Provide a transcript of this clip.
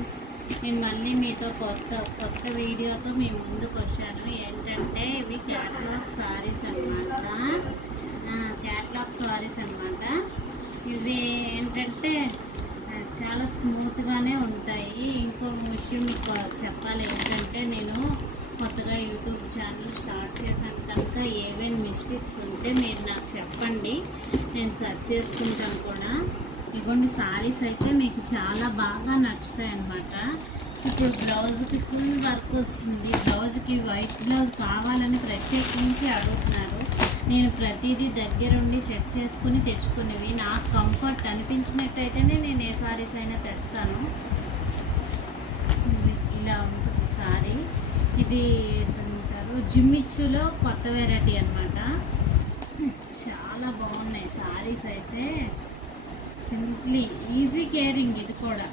Friends, నేను మళ్ళీ మీతో కొత్త వీడియోతో మీ ముందుకు వచ్చాను. ఏంటంటే ఇవి క్యాట్లాగ్ సారీస్ అనమాట. ఇవి ఏంటంటే చాలా స్మూత్గానే ఉంటాయి. ఇంకో విషయం మీకు చెప్పాలి ఏంటంటే, నేను కొత్తగా యూట్యూబ్ ఛానల్ స్టార్ట్ చేశాను కనుక ఏవైనా మిస్టేక్స్ ఉంటే మీరు నాకు చెప్పండి, నేను సెర్చ్ చేసుకుంటాను కూడా. ఇవ్వండి సారీస్ అయితే మీకు చాలా బాగా నచ్చుతాయి అన్నమాట. ఇప్పుడు బ్లౌజ్కి ఫుల్ వర్క్ వస్తుంది. బ్లౌజ్కి వైట్ బ్లౌజ్ కావాలని ప్రత్యేకించి అడుగుతున్నారు. నేను ప్రతిదీ దగ్గరుండి చెక్ చేసుకుని తెచ్చుకునేవి. నాకు కంఫర్ట్ అనిపించినట్టయితేనే నేను ఏ సారీస్ అయినా తెస్తాను. ఇలా ఉంటుంది సారీ. ఇది ఏంటంటారు, జిమ్మిచ్చులో కొత్త వెరైటీ అనమాట. చాలా బాగున్నాయి సారీస్ అయితే. సింప్లీ ఈజీ కేరింగ్ ఇది కూడా.